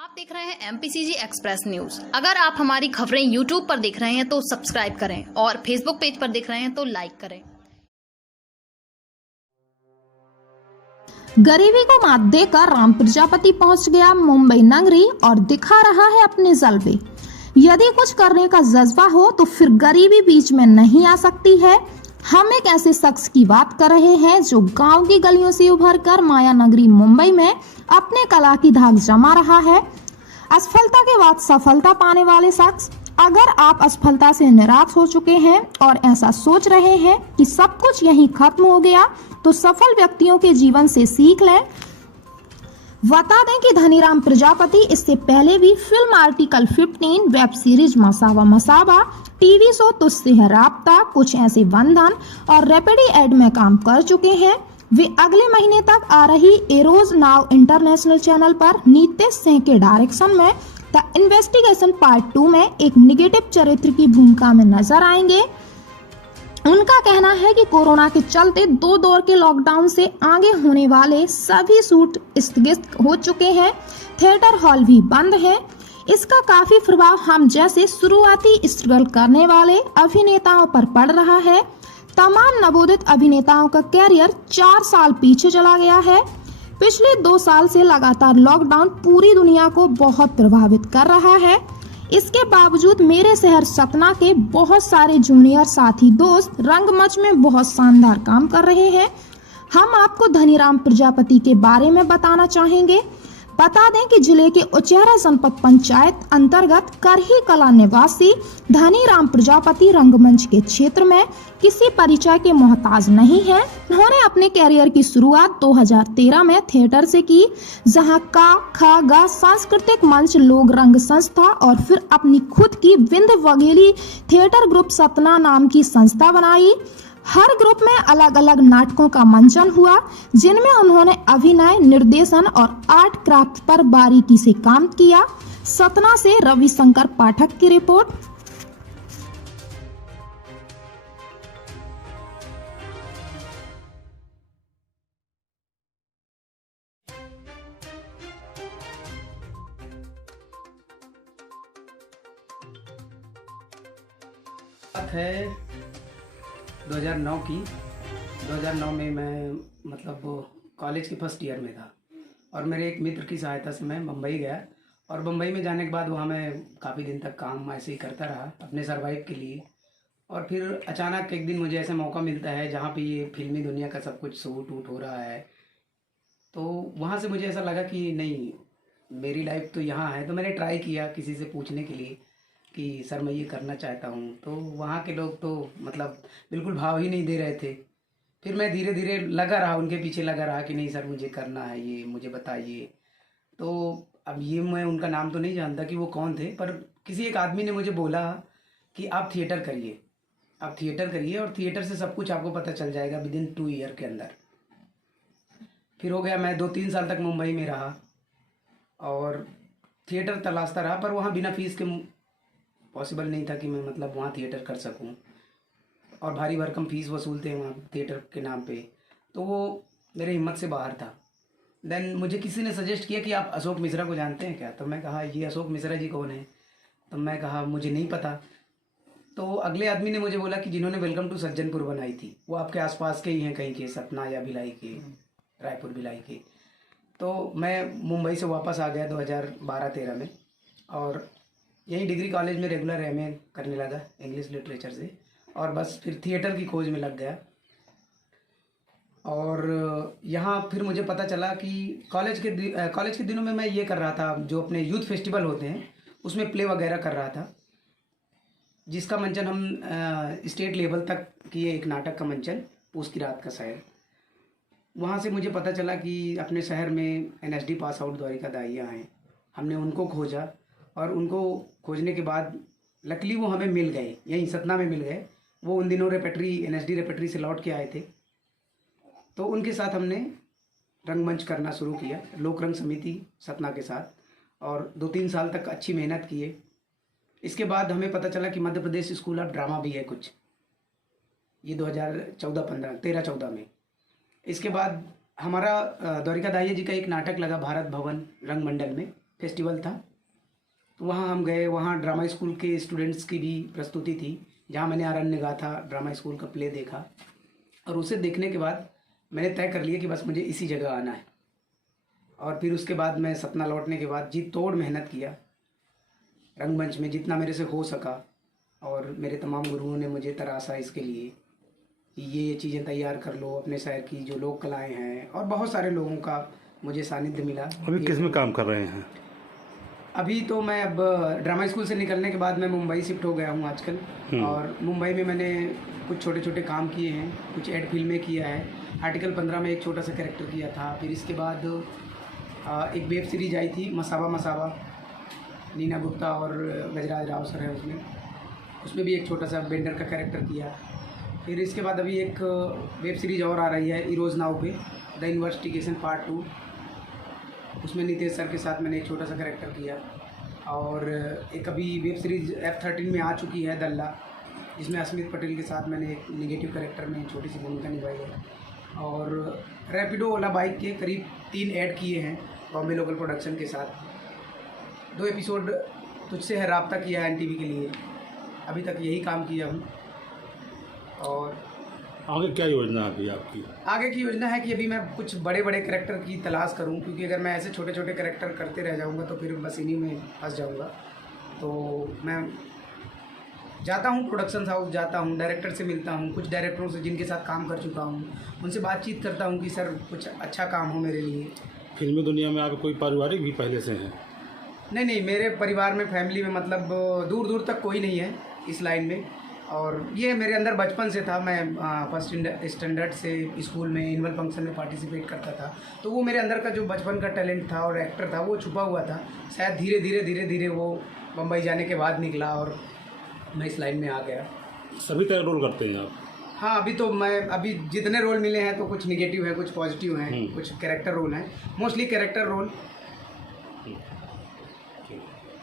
आप देख रहे हैं एमपीसीजी एक्सप्रेस न्यूज। अगर आप हमारी खबरें यूट्यूब पर देख रहे हैं तो सब्सक्राइब करें और फेसबुक पेज पर देख रहे हैं तो लाइक करें। गरीबी को मात देकर राम प्रजापति पहुंच गया मुंबई नगरी और दिखा रहा है अपने जलवे। यदि कुछ करने का जज्बा हो तो फिर गरीबी बीच में नहीं आ सकती है। हम एक ऐसे शख्स की बात कर रहे हैं जो गांव की गलियों से उभरकर माया नगरी मुंबई में अपने कला की धाक जमा रहा है। असफलता के बाद सफलता पाने वाले शख्स। अगर आप असफलता से निराश हो चुके हैं और ऐसा सोच रहे हैं कि सब कुछ यहीं खत्म हो गया, तो सफल व्यक्तियों के जीवन से सीख लें। बता दें कि धनीराम प्रजापति इससे पहले भी film article 15, web series मसावा मसावा, TV show तुझसे है राब्ता, कुछ ऐसे बंधन और रैपिडी एड में काम कर चुके हैं। वे अगले महीने तक आ रही एरोज नाउ इंटरनेशनल चैनल पर नीतेश सिंह के डायरेक्शन में द इन्वेस्टिगेशन पार्ट 2 में एक निगेटिव चरित्र की भूमिका में नजर आएंगे। उनका कहना है कि कोरोना के चलते 2 दौर के लॉकडाउन से आगे होने वाले सभी शूट स्थगित हो चुके हैं। थिएटर हॉल भी बंद है। इसका काफी प्रभाव हम जैसे शुरुआती स्ट्रगल करने वाले अभिनेताओं पर पड़ रहा है। तमाम नवोदित अभिनेताओं का कैरियर 4 साल पीछे चला गया है। पिछले 2 साल से लगातार लॉकडाउन पूरी दुनिया को बहुत प्रभावित कर रहा है। इसके बावजूद मेरे शहर सतना के बहुत सारे जूनियर साथी दोस्त रंगमंच में बहुत शानदार काम कर रहे हैं। हम आपको धनीराम प्रजापति के बारे में बताना चाहेंगे। बता दें कि जिले के उचेहरा जनपद पंचायत अंतर्गत करही कला निवासी धनीराम प्रजापति रंगमंच के क्षेत्र में किसी परिचय के मोहताज नहीं है। उन्होंने अपने कैरियर की शुरुआत 2013 में थिएटर से की, जहां का खा गा सांस्कृतिक मंच, लोक रंग संस्था और फिर अपनी खुद की विंध्य वगेली थिएटर ग्रुप सतना नाम की संस्था बनाई। हर ग्रुप में अलग अलग नाटकों का मंचन हुआ, जिनमें उन्होंने अभिनय, निर्देशन और आर्ट क्राफ्ट पर बारीकी से काम किया। सतना से रविशंकर पाठक की रिपोर्ट। बात है 2009 की। 2009 में मैं मतलब कॉलेज के फर्स्ट ईयर में था और मेरे एक मित्र की सहायता से मैं मुंबई गया। और मुंबई में जाने के बाद वहाँ मैं काफ़ी दिन तक काम ऐसे ही करता रहा अपने सर्वाइव के लिए। और फिर अचानक एक दिन मुझे ऐसा मौका मिलता है जहाँ पे ये फिल्मी दुनिया का सब कुछ शूट वूट हो रहा है। तो वहाँ से मुझे ऐसा लगा कि नहीं, मेरी लाइफ तो यहाँ है। तो मैंने ट्राई किया किसी से पूछने के लिए कि सर मैं ये करना चाहता हूँ। तो वहाँ के लोग तो मतलब बिल्कुल भाव ही नहीं दे रहे थे। फिर मैं धीरे धीरे लगा रहा, उनके पीछे लगा रहा कि नहीं सर मुझे करना है, ये मुझे बताइए। तो अब ये मैं उनका नाम तो नहीं जानता कि वो कौन थे, पर किसी एक आदमी ने मुझे बोला कि आप थिएटर करिए, आप थिएटर करिए और थिएटर से सब कुछ आपको पता चल जाएगा विदिन 2 ईयर के अंदर। फिर हो गया, मैं 2-3 साल तक मुंबई में रहा और थिएटर तलाशता रहा, पर वहाँ बिना फीस के पॉसिबल नहीं था कि मैं मतलब वहाँ थिएटर कर सकूँ। और भारी भरकम फीस वसूलते हैं वहाँ थिएटर के नाम पे, तो वो मेरे हिम्मत से बाहर था। देन मुझे किसी ने सजेस्ट किया कि आप अशोक मिश्रा को जानते हैं क्या? तो मैं कहा ये अशोक मिश्रा जी कौन है? तो मैं कहा मुझे नहीं पता। तो अगले आदमी ने मुझे बोला कि जिन्होंने वेलकम टू सज्जनपुर बनाई थी वो आपके आसपास के ही हैं, कहीं के, सतना या भिलाई के, रायपुर भिलाई के। तो मैं मुंबई से वापस आ गया 2012-13 में और यही डिग्री कॉलेज में रेगुलर एमए करने लगा इंग्लिश लिटरेचर से। और बस फिर थिएटर की खोज में लग गया। और यहाँ फिर मुझे पता चला कि कॉलेज के दिनों में मैं ये कर रहा था, जो अपने यूथ फेस्टिवल होते हैं उसमें प्ले वगैरह कर रहा था, जिसका मंचन हम स्टेट लेवल तक किए। एक नाटक का मंचन, पूस की रात का शहर। वहाँ से मुझे पता चला कि अपने शहर में एनएसडी पास आउट द्वारिका दाहिया हैं। हमने उनको खोजा और उनको खोजने के बाद लकीली वो हमें मिल गए, यहीं सतना में मिल गए। वो उन दिनों रेपेट्री, एनएसडी रेपेट्री से लौट के आए थे। तो उनके साथ हमने रंगमंच करना शुरू किया, लोक रंग समिति सतना के साथ, और 2-3 साल तक अच्छी मेहनत किए। इसके बाद हमें पता चला कि Madhya Pradesh school of drama भी है कुछ, ये 2013-14 में। इसके बाद हमारा द्वारिका दाहिया जी का एक नाटक लगा भारत भवन रंगमंडल में, फेस्टिवल था, तो वहाँ हम गए। वहाँ ड्रामा स्कूल के स्टूडेंट्स की भी प्रस्तुति थी, जहाँ मैंने अरण्य गाथा ड्रामा स्कूल का प्ले देखा। और उसे देखने के बाद मैंने तय कर लिया कि बस मुझे इसी जगह आना है। और फिर उसके बाद मैं सतना लौटने के बाद जी तोड़ मेहनत किया रंगमंच में, जितना मेरे से हो सका। और मेरे तमाम गुरुओं ने मुझे तराशा इसके लिए कि ये चीज़ें तैयार कर लो, अपने शहर की जो लोक कलाएँ हैं, और बहुत सारे लोगों का मुझे सानिध्य मिला। अभी किस में काम कर रहे हैं? अभी तो मैं अब ड्रामा स्कूल से निकलने के बाद मैं मुंबई शिफ्ट हो गया हूँ आजकल। और मुंबई में मैंने कुछ छोटे छोटे काम किए हैं, कुछ एड फिल्में किया है। आर्टिकल 15 में एक छोटा सा कैरेक्टर किया था। फिर इसके बाद एक वेब सीरीज आई थी मसाबा मसाबा, नीना गुप्ता और गजराज राव सर है उसमें भी एक छोटा सा बेंडर का कैरेक्टर किया। फिर इसके बाद अभी एक वेब सीरीज़ और आ रही है इरोज नाउ पे, द इन्वेस्टिगेशन पार्ट 2, उसमें नितेश सर के साथ मैंने एक छोटा सा कैरेक्टर किया। और एक अभी वेब सीरीज़ F13 में आ चुकी है दल्ला, जिसमें अस्मित पटेल के साथ मैंने एक निगेटिव कैरेक्टर में छोटी सी भूमिका निभाई है। और रैपिडो ओला बाइक के करीब 3 ऐड किए हैं बॉम्बे लोकल प्रोडक्शन के साथ। 2 एपिसोड तुझसे है राब्ता किया है NTV के लिए। अभी तक यही काम किया हूँ। और आगे क्या योजना है अभी आपकी? आगे की योजना है कि अभी मैं कुछ बड़े बड़े कैरेक्टर की तलाश करूं, क्योंकि अगर मैं ऐसे छोटे छोटे कैरेक्टर करते रह जाऊंगा तो फिर बस इन्हीं में फंस जाऊंगा। तो मैं जाता हूं प्रोडक्शन हाउस, जाता हूं डायरेक्टर से मिलता हूं, कुछ डायरेक्टरों से जिनके साथ काम कर चुका हूं, उनसे बातचीत करता हूं कि सर कुछ अच्छा काम हो मेरे लिए। फिल्मी दुनिया में आपका कोई पारिवारिक भी पहले से है? नहीं, मेरे परिवार में, फैमिली में मतलब दूर दूर तक कोई नहीं है इस लाइन में। और ये मेरे अंदर बचपन से था। मैं फर्स्ट स्टैंडर्ड से स्कूल में एनुअल फंक्शन में पार्टिसिपेट करता था। तो वो मेरे अंदर का जो बचपन का टैलेंट था और एक्टर था वो छुपा हुआ था। शायद धीरे धीरे वो मुंबई जाने के बाद निकला और मैं इस लाइन में आ गया। सभी तरह रोल करते हैं आप? हाँ, अभी जितने रोल मिले हैं तो कुछ निगेटिव हैं, कुछ पॉजिटिव हैं, कुछ कैरेक्टर रोल हैं, मोस्टली कैरेक्टर रोल।